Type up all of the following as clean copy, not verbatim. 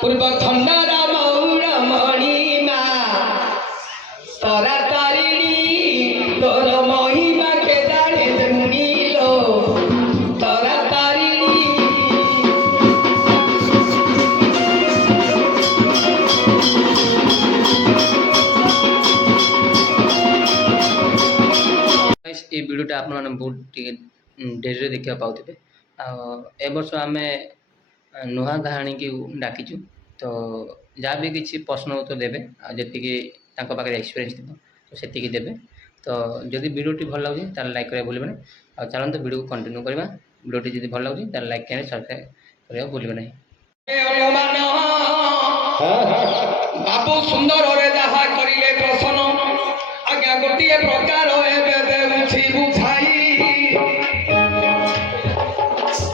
पूर्व खंडर मौर मणिमा तरा तारिणी तोर महिमा के जाने जन्मिलो तरा तारिणी ये वीडियोटा आप बहुत डेरी देखा पाते ए वर्ष आम नुआ कहानी की डाकिचु तो जहाँ भी किसी प्रश्न उत्तर देवे जी पाखे एक्सपीरियंस थी तो से देवे तो जदि वीडियोटी भल लगे तार लाइक करा भूलें आ चलते वीडियो को कंटिन्यू करवा वीडियोटी जब भल लगे तार लाइक करें सब्सक्राइब करा भूलें नहीं बाबू सुंदर जहा करिले प्रश्न आज्ञा गोटे प्रकार बुझाई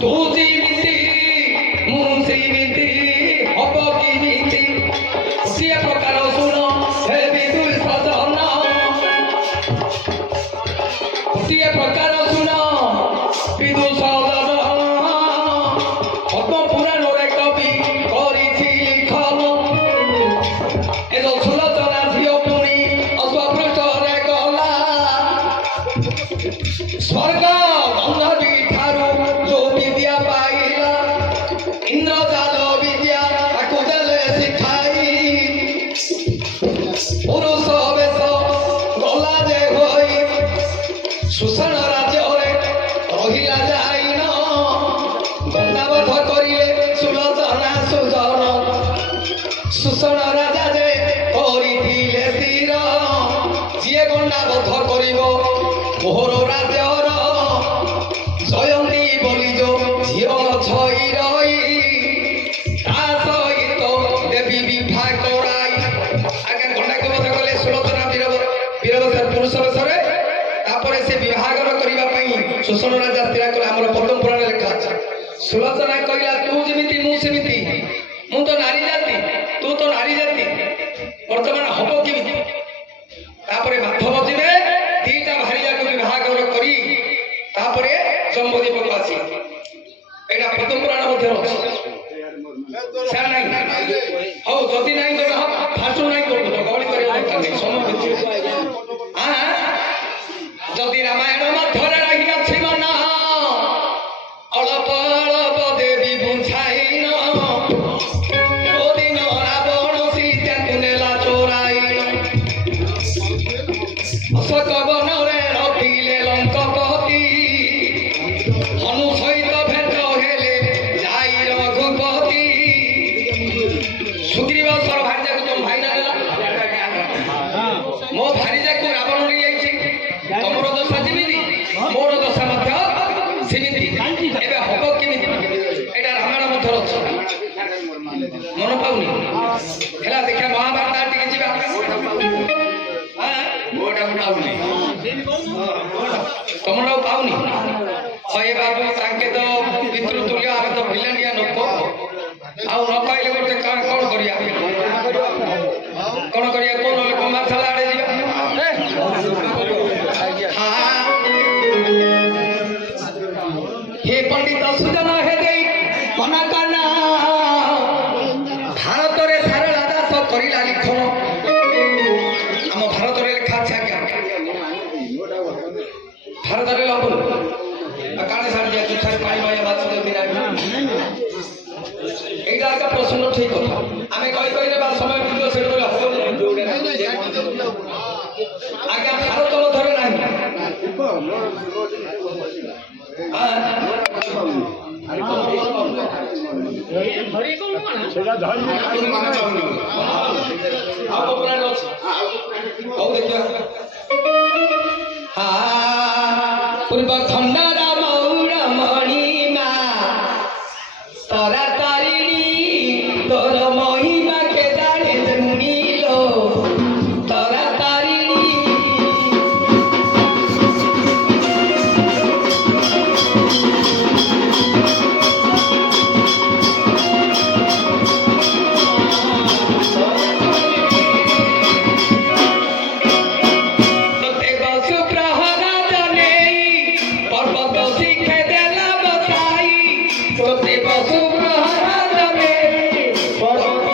तू जीविती मुझीविती हम किमिति गोटे प्रकार शुण हे विदुर सजन गोटे प्रकार शुण विदु सजन पद्म पुराण कवि करिछि लिखन ए जो सुलोचना झियो पुणी अस्वपृष्ठरे गला स्वर्ग गंधर्वी ठारू जो विद्या पाइला इंद्रजाल विद्या ताकू देले शिखाई पुरुष बेश गला जे होई सुषण राज्य रहिला जाइन गंगाबध करिले सुलोचना सुजन सुषण राजा जे करिथिले स्थिर जिए गंगाबध करिब मोहर राज्यर जयंती बोली जो झील छई रही ता सहित देवी विवाह कराई आगे गंडाके बध कले सुलोचना वीर पुरुष बेशरे तापर से विवाहर करने सुषण राजा स्थिर कले आम पद्म पुराण लेखा अच्छे सुलोचना कहला तू जमी मु सेमती मु तो नारी जाति तू तो नारी जाति बर्तमान हम केमी माधव जीवे दीटा भारी जाक विवाहर करी जम्बूदीप को आसी एटा पद्म पुराण मध्य हौ जदि नाई तो फासु नाई तो गवली करे समय जदि रामायण मध्य रही अच्छी मन अलप अलप देवी बुझाइन दिन रावण सीता कुनेला चोराइन अशोक वन रे रखिले लंकपति हनु सहित भेट हेले जाई रघुपति सुग्रीव सर भारिजा को तुम भाई ना मो भारिजा को रावण नहीं जाइछि तमरो दशा जिमिति मोर दशा मध्य सिमिति एबे हबो किमिति एटा रामायण मध्य अछि मन पाउनी हेला देखा महाभारत टिके जिबा मोटा पाउनी तमरो पाउनी छय बाबू ताके तो पितृ तुल्य आमे तो भिलानिया लोक आउ न पाइले गोटे कोन करिया कोन लोक माछला आड़े जिबा हां हे पंडित सुजन हे देई मना काना भारत रे सारला दास करिला लिखन आम भारत रे लिखा छै भारत रे लबन काने सार दिया जुथार पाई माया बात दे बिना एटा का प्रश्न ठीक कथा आमे कहि रे बा समय बिंदु सेट करे हो आगे भारत मधरे नाही धरी कोन कोन सेटा धरी माने चाहुन आप पुराण अछि हो देखियो पूर्व खंडर मौर मणिमा तरा तारिणी तोर महिमा के जाने जन्मिलो तरा तारिणी Por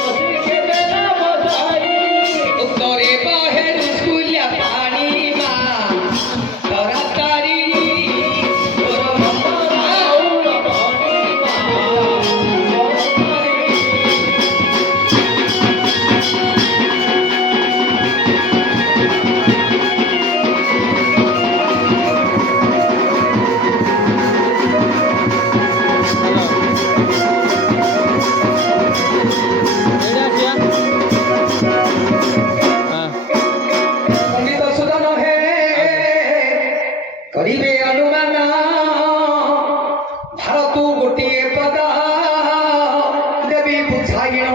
বুঝাইন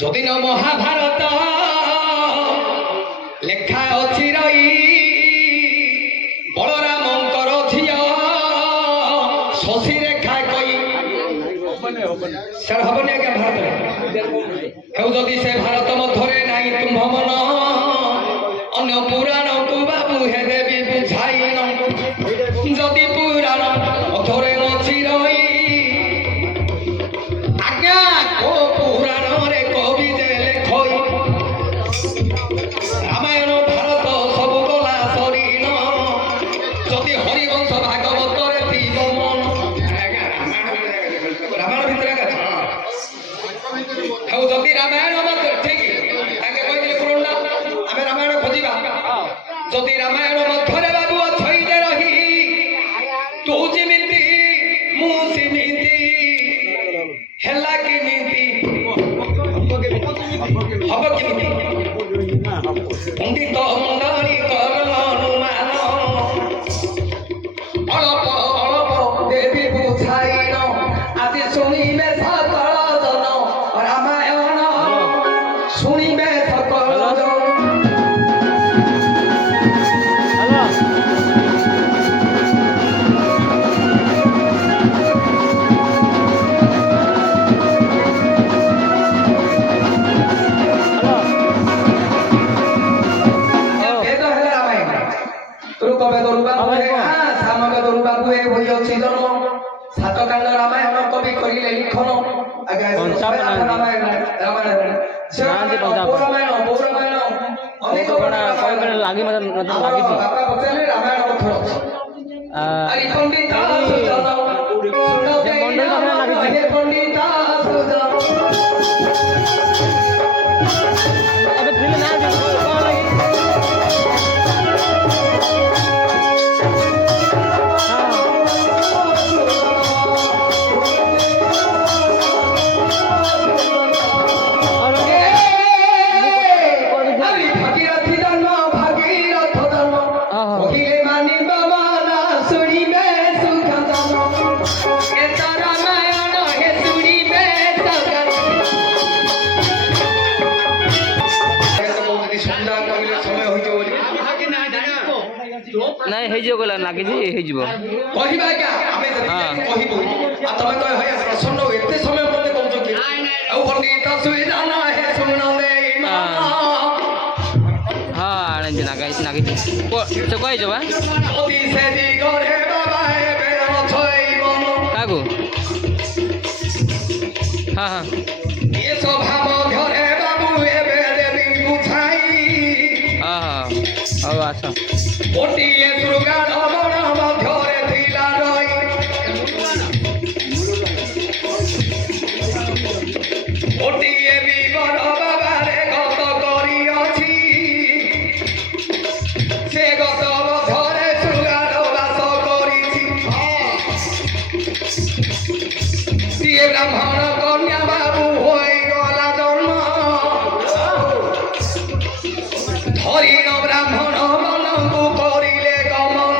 যদি ন মহাভারত লেখা অছি রই বলরামঙ্কর ঝিଅ শশীরেখা কই স্যার হবনি আজ্ঞা ভারତରେ হেউ যদি সে ভারত মধ্যরে নাই তুম্ভ মন ଅନ୍ୟ ପୁରାଣକୁ ବାବୁ ହେ ଦେବି ବୁଝାଇନ ଯଦି ପୁରାଣ ମଧ୍ୟରେ ଅଛି ରହି ଆଜ୍ଞା କୋ ପୁରାଣରେ କବି ଦେଲେ ଖଇ ରାମାୟଣ ଭାରତ ସବୁ ଗଲା ସରିନ ଯଦି ହରିବଂଶ ଭାଗବତରେ ଥିବ ମନ ରାମାୟଣ ଭିତରେ ହେଉ ଯଦି ରାମାୟଣ ମଧ୍ୟ ଠିକ ତାଙ୍କେ କହିଥିଲେ ପୁରୁଣା ଆମେ ରାମାୟଣ ଖୋଜିବା ଯଦି ରାମାୟଣ ମଧ୍ୟରେ ବାବୁ ଅଛଇରେ ରହି ତୁ ଯେମିତି ମୁଁ ସେମିତି ହେଲା କେମିତି ହବ କେମିତି ପଣ୍ଡିତ ମଣ୍ଡଳୀ କରଲ ଅନୁମାନ ଅଳପ ଅଳପ ଦେବୀ ବୁଝାଇନ ଆଜି ଶୁଣିବେ ସକଳ ଜନ ରାମାୟଣ ଶୁଣିବେ ସକଳ ଜନ সাতকাণ্ড রামায়ণ কবি করিলে লিখন রামায়ণ অনেক লাগি লাগিছি বাপা পচারিলে রামায়ণ মধ্যে ଅଛି আরে পণ্ডিত পণ্ডিত ଏବେ ଥିଲେ ନା କ'ଣ ଲାଗି ନାଇଁ ହେଇଯିବ କହିଲା ଲାଗିଛି ହେଇଯିବ କହିବା ଆଜ୍ଞା ଆମେ ଯଦି କହିବୁ ଆଉ ତମେ କହ ହେ ପ୍ରସନ୍ନ ଏତେ ସମୟ ମତେ କହୁଛ କି ଆଉ ପଣ୍ଡିତ ସୁବିଧା ନା ହେ ଶୁଣ ଦେଇ ହଁ ଆଣିଛି ଲାଗିଛି ସେ କହିଛ ବା ଯଦି ସେ ଦିଗରେ ବାବା ଏବେ ଅଛଇବ କାହାକୁ ହଁ ହଁ ଏ ସଭା ମଧ୍ୟରେ ବାବୁ ଏବେ ଦେବି ବୁଝାଇ ହଁ ହଁ ହଉ ଆସ ଗୋଟିଏ ଶୃଗାଳ ବଣ ମଧ୍ୟରେ ଥିଲା ରହି ଗୋଟିଏ ବିବର ବାବାରେ ଗତ କରିଅଛି ସେ ଗତ ମଧ୍ୟରେ ଶୃଗାଳ ବାସ କରିଛି ସିଏ ବ୍ରାହ୍ମଣ କନ୍ୟା ବାବୁ ହୋଇଗଲା ଜନ୍ମ ଧରିଣ ବ୍ରାହ୍ମଣ ମନକୁ କରିଲେ ଗମନ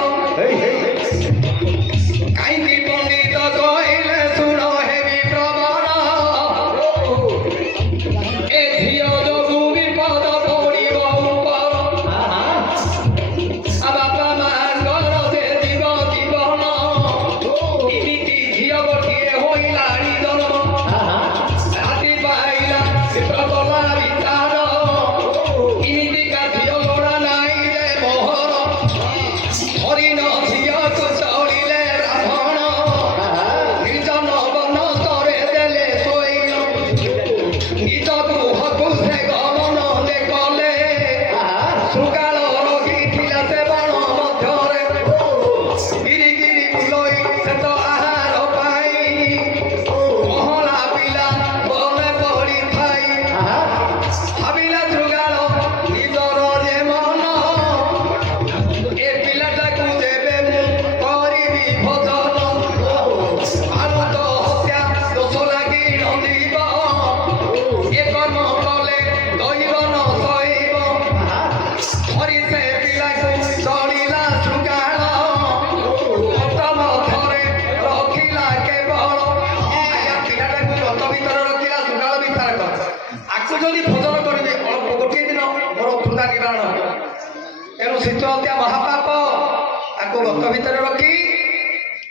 କାହିଁକି ପଣ୍ଡିତ କହିଲେ ଶୁଣ ହେବି ପ୍ରବଣ ଯଦି ଭୋଜନ କରିବେ ଅଳ୍ପ ଗୋଟିଏ ଦିନ ମୋର କ୍ଷୁଧା ନିବାରଣ ହେବ। ତେଣୁ ଶୀତ ହତ୍ୟା ମହାପାପ, ତାକୁ ଗତ ଭିତରେ ରଖି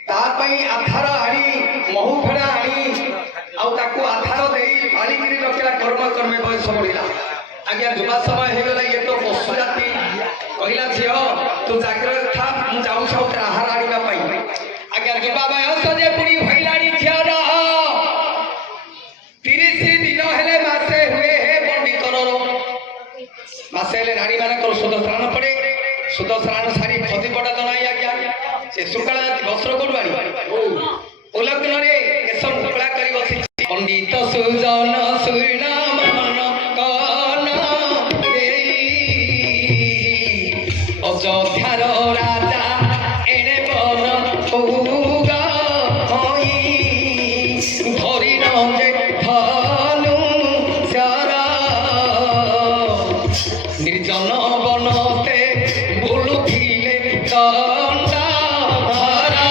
ତା ପାଇଁ ଆଧାର ଆଣି ମହୁ ଫେଣା ଆଣି ଆଉ ତାକୁ ଆଧାର ଦେଇ ପାଳିକିରି ରଖିଲା। କର୍ମ କର୍ମେ ବୟସ ବଢିଲା। ଆଜ୍ଞା ଯୁବା ସମୟ ହେଇଗଲା, ଇଏ ତ ପଶୁ ଜାତି। କହିଲା ଝିଅ ତୁ ଜାଗ୍ରତ ଥା, ମୁଁ ଯାଉଛି ଆଉ ଆହାର ଆଣିବା ପାଇଁ। ଆଜ୍ଞା ଯୁବା ବୟସ ଯେ ପୁଣି ଭଇଲାଣି ଝିଅର 30 ଦିନ ହେଲେ ମାସେ ହୁଏ। ହେ ପଣ୍ଡିତର ମାସେ ହେଲେ ନାରୀ ମାନଙ୍କର ସୁଧ ସ୍ନାନ ପଡେ। ସୁଧ ସ୍ନାନ ସାରି ଖଦି ପଟା ତ ନାହିଁ ଆଜ୍ଞା। ସେ ଶୁକ୍ଳା ଜାତି ବସ୍ତ୍ର କୋଉଠୁ ଆଣିବ? ଉଲଗ୍ନରେ କେଶ ମୁକୁଳା କରି ବସିଛି। ପଣ୍ଡିତ ସୁଜନ ଶୁଣ ମନ କନ ଦେଇ ଅଯୋଧ୍ୟାର ରାଜା ଏଣେ ବନ ଉଗା ହଇ ଧରି ନଙ୍ଗେ ଧନୁ ଶର ନିର୍ଜନ ବନତେ ବୁଲୁଥିଲେ ଦଣ୍ଡ ଧରା।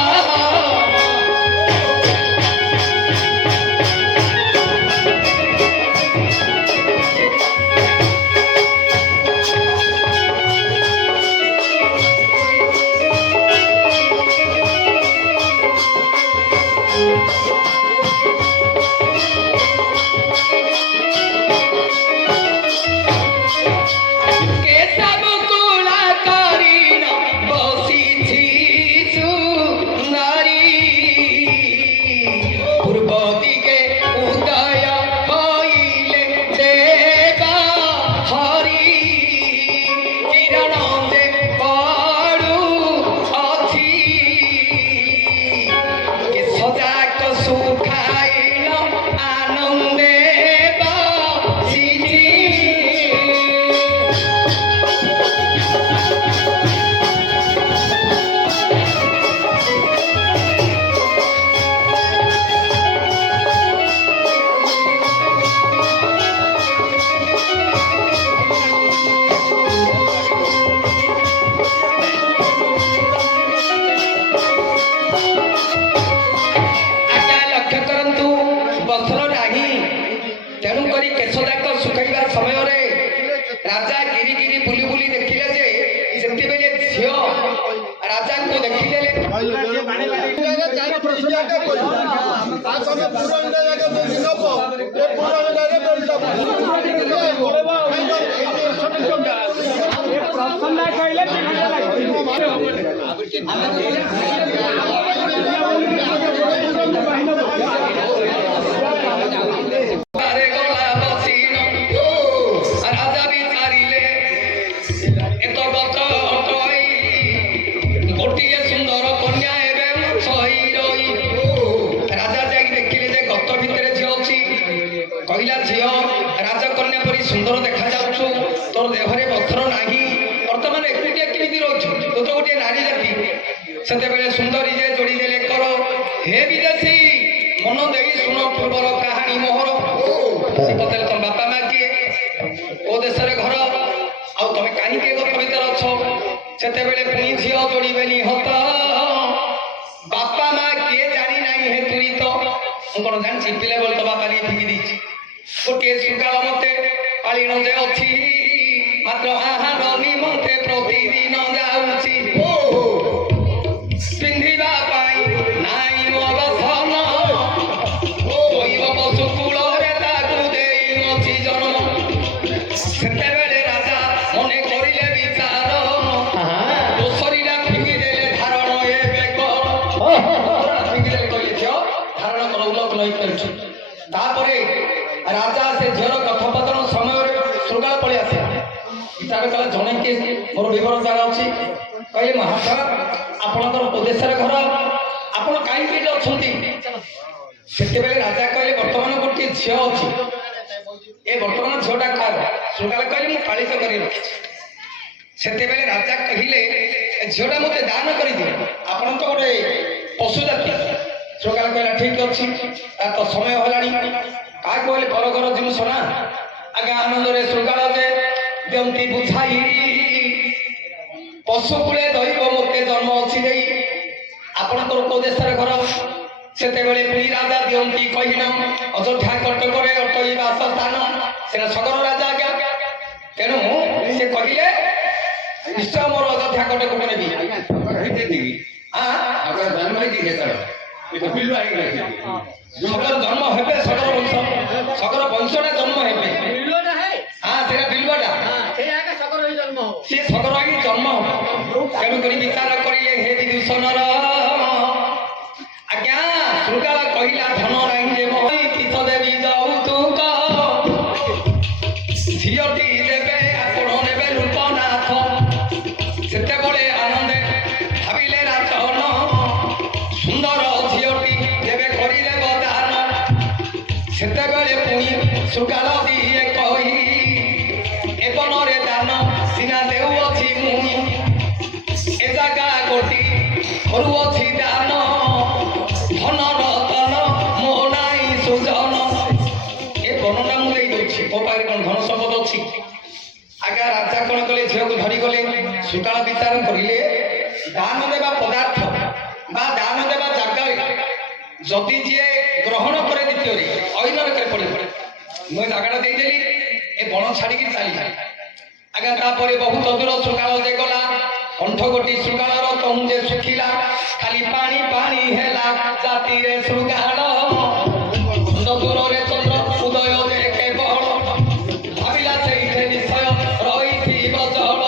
କହିଲା ଝିଅ ରାଜକନ୍ୟା ପରି ସୁନ୍ଦର ଦେଖାଯାଉଛୁ, ତୋର ଦେହରେ ବସ୍ତ୍ର ନାହିଁ, ବର୍ତ୍ତମାନ ଏକୁଟିଆ କେମିତି ରହୁଛୁ? ତୁ ତ ଗୋଟିଏ ନାରୀ ଜାତି। ସେତେବେଳେ ସୁନ୍ଦରୀ ଯେ ଯୋଡ଼ି ଦେଲେ କର, ହେ ବିଦେଶୀ ମନ ଦେଇ ଶୁଣ ପୂର୍ବର କାହାଣୀ ମୋହର। ସେ ପଚାରିଲେ ତମ ବାପା ମା କିଏ, ଓ ଦେଶରେ ଘର, ଆଉ ତମେ କାହିଁକି ଗତ ଭିତରେ ଅଛ? ସେତେବେଳେ ପୁଣି ଝିଅ ଯୋଡ଼ିବେନି ହତ, ବାପା ମା କିଏ ଜାଣି ନାହିଁ ହେ ତୁଇ ତ। ମୁଁ କଣ ଜାଣିଛି, ପିଲା ବେଳେ ତ ବାପା ନେଇ ଫିକି ଦେଇଛି। ଗୋଟିଏ ଶୃଙ୍ଖଳ ମତେ ପାଳିଣ ଯେ ଅଛି, ମାତ୍ର ଆହାର ନିମନ୍ତେ ପ୍ରତିଦିନ ଯାଉଛି। ପିନ୍ଧିବା ପାଇଁ ନାଇଁ ମୋର ଧନ, ଦୈବ ପଶୁ କୂଳରେ ତାକୁ ଦେଇଅଛି ଜନ୍ମ। ସେତେବେଳେ ରାଜା ମନେ କରିଲେ ବିଚାର, ଦୋଷରୀଟା ଫିଙ୍ଗି ଦେଲେ ଧାରଣ ଏବେ କର। ଫିଙ୍ଗି ଦେଲେ କହିଲେ ଝିଅ ଧାରଣ କର, ଉଲଗ୍ନ ହେଇପାରିଛୁ। ତାପରେ ରାଜା ସେ ଝିଅର କଥୋପକଥନ ସମୟରେ ଶୃଙ୍ଖଳ ପଳେଇ ଆସିଲା। ତାର କହିଲା ଜଣେ କିଏ, ମୋର ବିବରଣ ଜାଗା ଅଛି। କହିଲେ ମହାଶୟ ଆପଣଙ୍କର ଉପଦେଶରେ ଘର, ଆପଣ କାହିଁକି ଏଠି ଅଛନ୍ତି? ସେତେବେଳେ ରାଜା କହିଲେ ବର୍ତ୍ତମାନ ଗୋଟିଏ ଝିଅ ଅଛି, ଏ ବର୍ତ୍ତମାନ ଝିଅଟା କାହାର? ଶୃଙ୍ଖଳ କହିଲେ ମୁଁ ପାଳିତ କରି ରଖିଛି। ସେତେବେଳେ ରାଜା କହିଲେ ଏ ଝିଅଟା ମୋତେ ଦାନ କରିଦିଅ, ଆପଣ ତ ଗୋଟେ ପଶୁ ଜାତି। ଶୃଙ୍ଖଳ କହିଲା ଠିକ ଅଛି, ତାର ତ ସମୟ ହେଲାଣି। କାହାକୁ କହିଲେ ଘର ଘର ଜିନିଷ ନା। ଆଜ୍ଞା ଆନନ୍ଦରେ ଶୃଙ୍ଖଳ ଯେ ଦିଅନ୍ତି ବୁଝାଇ, ପଶୁ କୂଳେ ଦୈବ ମୋତେ ଜନ୍ମ ଅଛି ଦେଇ, ଆପଣଙ୍କର କୋଉ ଦେଶରେ ଘର? ସେତେବେଳେ ପୁଣି ରାଜା ଦିଅନ୍ତି କହିନ, ଅଯୋଧ୍ୟା କଟକରେ ଅଟଇ ବାସ ସ୍ଥାନ। ସେଟା ସଗର ରାଜା ଆଜ୍ଞା। ତେଣୁ ସେ କହିଲେ ନିଶ୍ଚୟ ମୋର ଅଯୋଧ୍ୟା କୋଟକୁ ନେବି। ସଗର ଜନ୍ମ ହେବେ, ସଗର ବଂଶଟା ଜନ୍ମ ହେବେ। ହଁ ସେଟା ବିଲୁଆଟା, ସେ ସଗର ହିଁ ଜନ୍ମ ହବ। ତେଣୁକରି ବିଚାର କରିଲେ ହେ ବିଦୂଷଣର ଆଜ୍ଞା। ଶୃଗାଳ କହିଲା ଧନ ନାହିଁ ଯେ ମୋହି କିସ ଦେବି ଯୌତୁକ, ଝିଅଟି ଦେବେ ଆପଣ ନେବେ ରୂପନାଥ। ସେତେବେଳେ ଆନନ୍ଦେ ଭାବିଲେ ରାଜନ, ସୁନ୍ଦର ଝିଅଟି ଦେବେ କରିଦେବ ଦାନ। ସେତେବେଳେ ପୁଣି ଶୃଗାଳ ଦିଏ କହି, ଏ ବନରେ ଦାନ ସିନା ଦେଉଅଛି ମୁଇଁ, ଏ ଜାଗା ଗୋଟି କରୁଅଛି ଦାନ। ଧନ ରତନ ମୋ ନାଇଁ ସୁଜନ। ଏ ବନଟା ମୁଁ ଦେଇ ଦଉଛି, ମୋ ପାଖରେ କଣ ଧନ ସମ୍ପଦ ଅଛି? ଆଜ୍ଞା ରାଜା କଣ କଲେ, ଝିଅକୁ ଧରିଗଲେ। ଶୃଗାଳ ବିଚାର କରିଲେ ଦାନ ଦେବା ପଦାର୍ଥ ବା ଦାନ ଦେବା ଜାଗାରେ ଯଦି ଯିଏ ଗ୍ରହଣ କରେ ଦ୍ୱିତୀୟରେ ଐନରକରେ ପଡ଼ିବ। ମୁଁ ଏ ଜାଗାଟା ଦେଇଦେଲି, ଏ ବଣ ଛାଡ଼ିକି ଚାଲିଲା। ଆଜ୍ଞା ତାପରେ ବହୁତ ଦୂର ଶୃଗାଳ ଯେ ଗଲା, କଣ୍ଠ ଗୋଟି ଶୃଗାଳର ତହୁଁ ଯେ ଶୁଖିଲା, ଖାଲି ପାଣି ପାଣି ହେଲା ଜାତିରେ ଶୃଗାଳ। ଦୂରରେ ଚନ୍ଦ୍ର ଉଦୟ ଯେ କେବଳ, ଭାବିଲା ସେଇଠି ନିଶ୍ଚୟ ରହିଥିବ ଜଳ।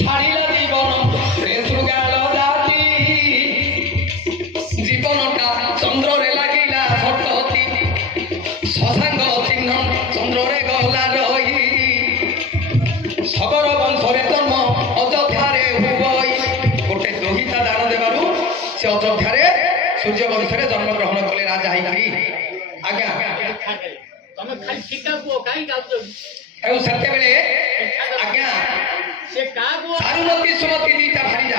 ଛାଡ଼ିଲା ଜୀବନ ସେ ଶୃଗାଳ ଜାତି, ଜୀବନଟା ଚନ୍ଦ୍ରରେ ଲାଗିଲା ଝଟତି। ଶଶାଙ୍କ ଚିହ୍ନ ଚନ୍ଦ୍ରରେ ଗଲା ରହି, ସଗର ବଂଶରେ ଜନ୍ମ ଅଯୋଧ୍ୟାରେ ହୁଅଇ। ଗୋଟେ ଦୋହିତା ଦାନ ଦେବାରୁ ସେ ଅଯୋଧ୍ୟାରେ ସୂର୍ଯ୍ୟ ବଂଶରେ ଜନ୍ମ ଗ୍ରହଣ କଲେ ରାଜା ହେଇକରି। ଆଜ୍ଞା ଆଉ ସେତେବେଳେ ଆଜ୍ଞା ଚାରୁମତୀ ସୁମତୀ ଦିଟା ଭାରିଜା।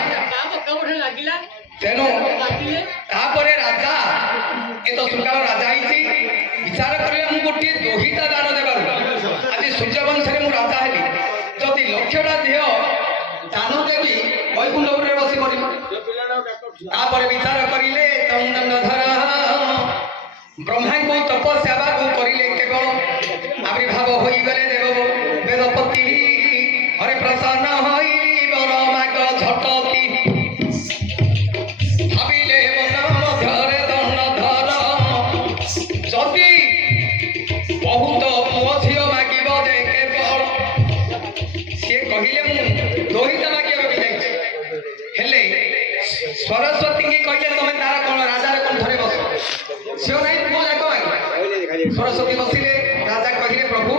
ତେଣୁ ତାପରେ ରାଜା ଏ ତ ଶୃଗାଳ ରାଜା ହେଇଛି, ବିଚାର କରିଲେ ମୁଁ ଗୋଟିଏ ଦୋହିତା ଦାନ ଦେବାରୁ ଆଜି ସୂର୍ଯ୍ୟ ବଂଶରେ ମୁଁ ରାଜା ହେଲି। ଯଦି ଲକ୍ଷଟା ଦେହ ଦାନ ଦେବି, ବୈକୁଣ୍ଠପୁରରେ ବସି କରିବି। ତାପରେ ବିଚାର କରିଲେ ଧର ବ୍ରହ୍ମାଙ୍କୁ ତପସ୍ୟାବାକୁ କରିଲେ କେବଳ, ଆବିର୍ଭାବ ହୋଇଗଲେ ଦେବ ବେଦପତି। ହରେ ପ୍ରସନ୍ନ ହୋଇ ବର ମାଗ ଝଟତି, ଭାବିଲେ ମନ ମଧ୍ୟରେ ଦଣ୍ଡ ଧର। ଯଦି ବହୁତ ପୁଅ ଝିଅ ମାଗିବ ଯେ କେବଳ, ସିଏ କହିଲେ ମୁଁ ଦୋହିତା ମାଗିବାକୁ ବି ଯାଇଛି। ହେଲେ ସରସ୍ୱତୀକି କହିଲେ ତମେ ତାର କଣ ରାଜାର କଣ୍ଠରେ ବସ, ଝିଅ ନାହିଁ ପୁଅ ଯାକ ମାଗିବ। ସରସ୍ୱତୀ ବସିଲେ, ରାଜା କହିଲେ ପ୍ରଭୁ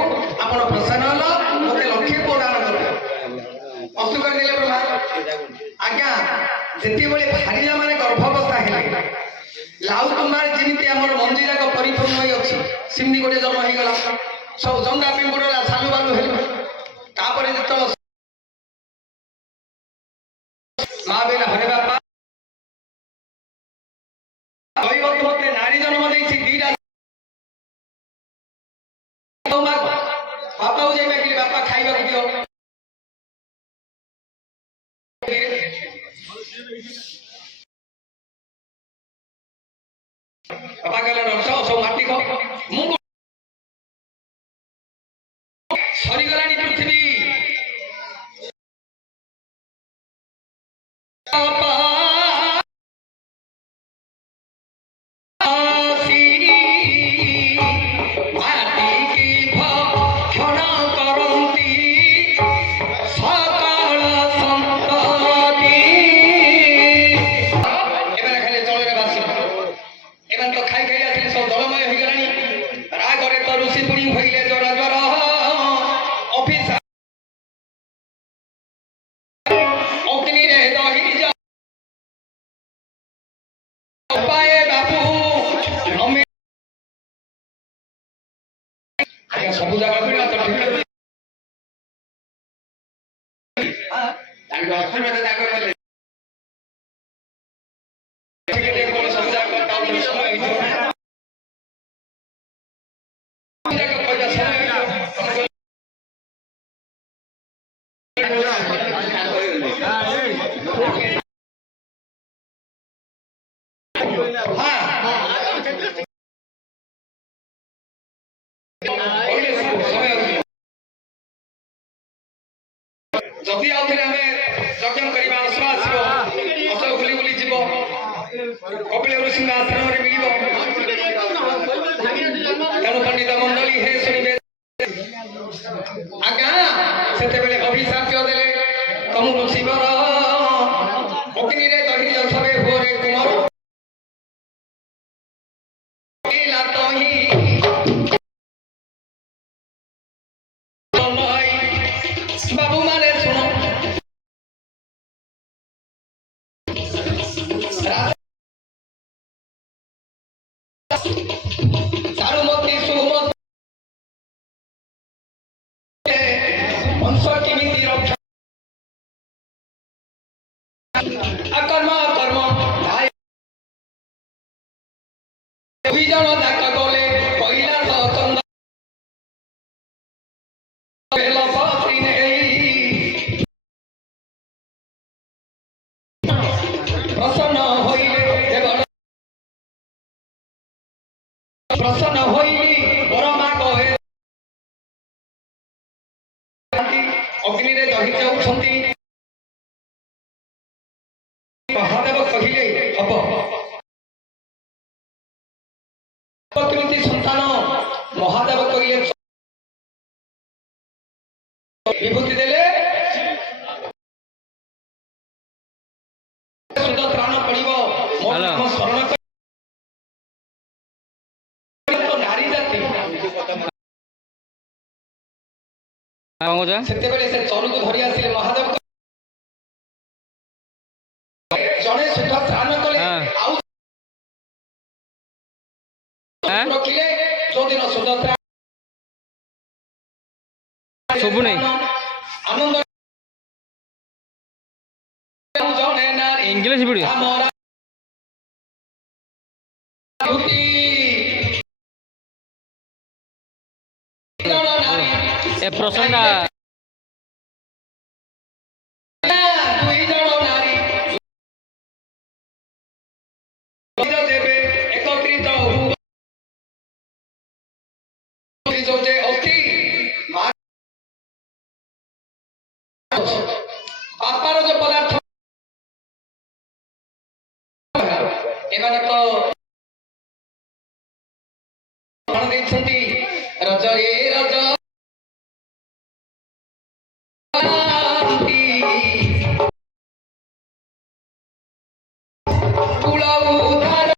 ଆପଣ ପ୍ରସନ୍ନ ହେଲ, ମତେ ଲକ୍ଷେ ପୁଅ ଦାନ କର। ଅସ୍ତୁ କରିଦେଲେ ବ୍ରହ୍ମା। ଆଜ୍ଞା ଯେତେବେଳେ ଭାରିଜା ମାନେ ଗର୍ଭାବସ୍ଥା ହେଲେ, ଲାଉ କୁମାର ଯେମିତି ଆମର ମଞ୍ଜି ଯାକ ପରିପୂର୍ଣ୍ଣ ହୋଇ ଅଛି, ସେମିତି ଗୋଟେ ଜନ୍ମ ହେଇଗଲା। ସବୁ ଜନ୍ଦା ପିମ୍ପୁଡା ସାଲୁ ବାଲୁ ହେଲେ। ତାପରେ ଯେତେବେଳେ ମା କହିଲା ହରେ ବାପା କହିବାକୁ ମତେ ନାରୀ ଜନ୍ମ ଦେଇଛି ଦିଟା। ବାପାକୁ ଯାଇ ମାଗିଲେ ବାପା ଖାଇବାକୁ ଦିଅ। ବାପା କହିଲେ ରକ୍ତ ସବୁ ମାଟି ଖ, ମୁଁ ସରିଗଲାଣି ପୃଥିବୀ। ସବୁ ଜାଗା ସମୟ ଯଦି ଆଉ ଥରେ ଆମେ ଯଜ୍ଞ କରିବା ଆସିବ ଅସଲ ବୁଲି ବୁଲି ଯିବ କପିଳ ଋଷିଙ୍କ ଆଶ୍ରମରେ ମିଳିବ। ତେଣୁ ପଣ୍ଡିତ ମଣ୍ଡଳୀ ହେ ଶୁଣିବେ ଆଜ୍ଞା ସେତେବେଳେ ଅଭିଶାପ ଦେଲେ ତମକୁ ଶିବର ଅଗ୍ନିରେ ଦହି ଯାଉଥିବେ ହୁଅରେ କୁମର ବାବୁ ମାନେ ଶୁଣ ଚାରୁମତୀ ସୁମତୀ ବଂଶ କେମିତି ରକ୍ଷା କର୍ମ କର୍ମ ଦୁଇ ଜଣ ଯାକ ଗଲେ କହିଲା ଚନ୍ଦ ପ୍ରସନ୍ନ ହୋଇଲେ ପ୍ରସନ୍ନ ହୋଇଲି ବରମାଗ ଅଗ୍ନିରେ ଦହି ଯାଉଛନ୍ତି। ମହାଦେବ କହିଲେ ହବ କେମିତି ସନ୍ତାନ? ମହାଦେବ କହିଲେ ବିଭୂତି ଦେଲେ ସୁଧ ତ୍ରାଣ ପଡିବ। ମୋ ନାମ ସ୍ମରଣ ନାରୀ ଜାତି ସେତେବେଳେ ସେ ଚରୁକୁ ଧରି ଆସିଲେ। ମହାଦେବ ଜଣେ ସୁଧ ତ୍ରାଣ କଲେ ଆଉ ରଖିଲେ ଯୋଉଦିନ ସୁଧ ତ୍ରାଣ ସବୁ ନାହିଁ ଆନନ୍ଦ ଇଂଲିଶ ଭିଡ଼ିଓ ଏ ପ୍ରସନ୍ନ ଦୁଇ ଜଣ ନାରୀ ଦେବେ ଏକତ୍ରିତ ଅତି ବାପାର ଯୋଉ ପଦାର୍ଥ ଏମାନେ ତ ଦେଇଛନ୍ତି ରଜରେ ରଜ କୁଳ ଉଦ୍ଧାର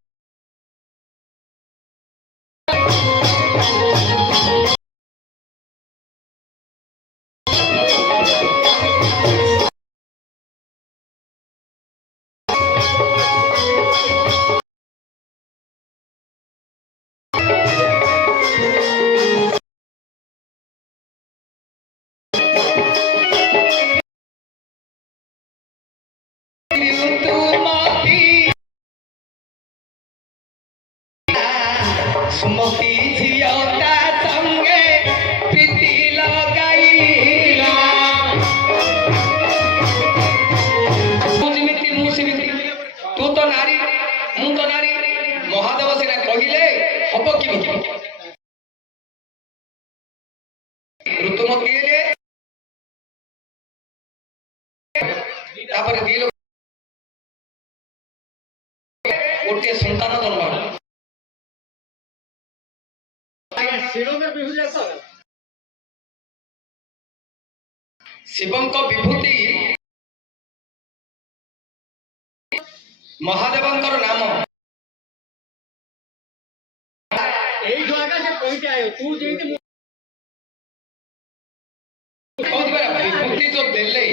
ସୁମତି ଝିଅ ତା ସଙ୍ଗେ ପ୍ରୀତି ଲଗାଇଲା। ତୁ ଯେମିତି ମୁଁ ସେମିତି, ତୁ ତ ନାରୀ ମୁଁ ତ ନାରୀ। ମହାଦେବ ସେଟା କହିଲେ ହବ କେମିତି? ଋତୁମତୀ ହେଲେ ତାପରେ ଦି ଲୋକ ଗୋଟିଏ ସନ୍ତାନ ଜନ୍ମ ହେଲା। ଶିବଙ୍କ ବିଭୂତି ମହାଦେବଙ୍କର ନାମ ବିଭୂତି ଯୋଉ ଦେଲେ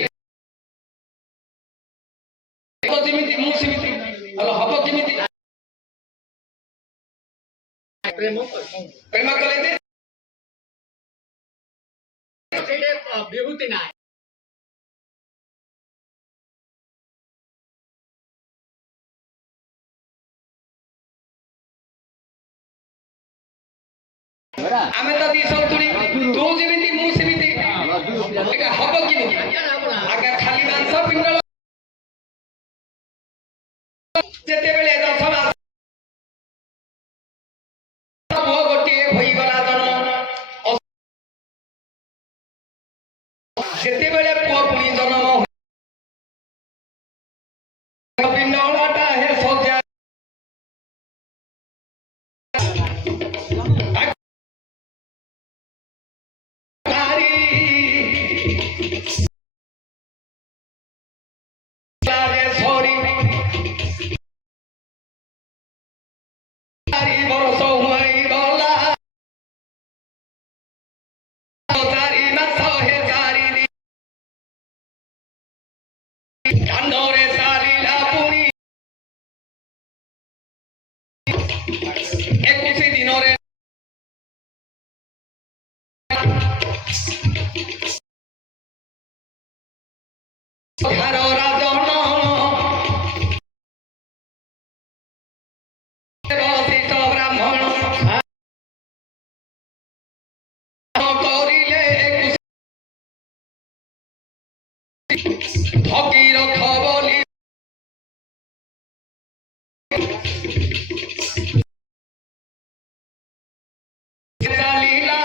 ଯେମିତି ମୁଁ ସେମିତି ହବ କେମିତି? ପ୍ରେମ କଲେ ଯେ ବିଭୂତି ନାହିଁ। ଆମେ ତ ଦି ସନ୍ତୁଳି, ତୁ ଯେମିତି ମୁଁ ସେମିତି, ଏଟା ହବ କେମିତି? ଆଜ୍ଞା ଖାଲି ମାଂସ ପିଣ୍ଡ ଯେତେବେଳେ 10 ମାସ ପୁଅ ଗୋଟିଏ ହୋଇଗଲା ଜନ୍ମ କାନ୍ଧରେ ସାରିଲା ପୁଣି 21 ଦିନରେ ଘର ରାଜନ ବଶିଷ୍ଠ ବ୍ରାହ୍ମଣ କରିଲେ ଭଗୀରଥ ବୋଲି ଚାଲିଲା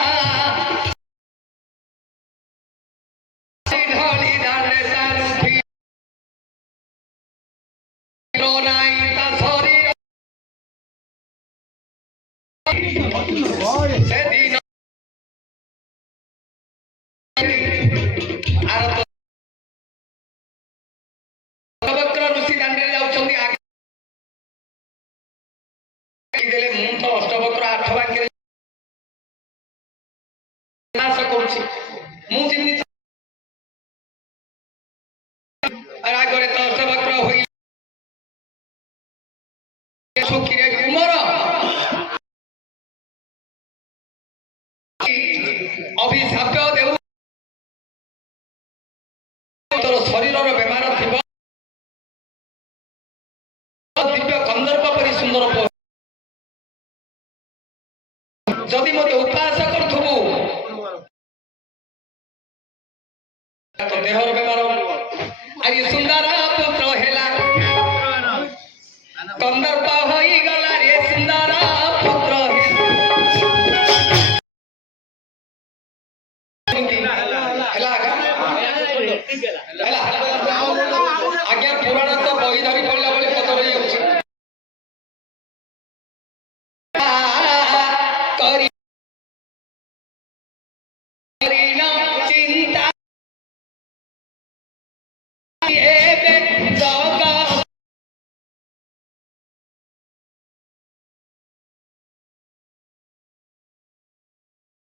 ଢଳି ଦାଣ୍ଡେ ସାରୁଠି ନାଇଁ ତା ଶରୀର ସେଦିନ ଅଷ୍ଟବକ୍ର ଋଷି ଦାଣ୍ଡରେ ଯାଉଛନ୍ତି ଆଗେ ଦେଲେ ମୁଁ ତ ଅଷ୍ଟବକ୍ର 8 ବାକ୍ୟରେ ନାଶ କରୁଛି ମୁଁ ଯେମିତି ରାଗରେ ତ ଅଷ୍ଟବକ୍ର ହୋଇ ସୁଖୀରେ କୁମର ଅଭିଶାପ ଦେଉ ତୋର ଶରୀରର ବେମାର ଥିବ ଦିବ୍ୟ କନ୍ଦର୍ପ ପରି ସୁନ୍ଦର ଯଦି ମୋତେ ଉପାସ କରୁଥିବୁ ତ ଦେହର ବେମାର ଆଜି ସୁନ୍ଦର ପୁତ୍ର ହେଲା କନ୍ଦର୍ପ ହୋଇଗଲା ରେ ସୁନ୍ଦର ପୁତ୍ର ହେଲା ଆଜ୍ଞା ପୁରାଣ ତ ବହି ଧରି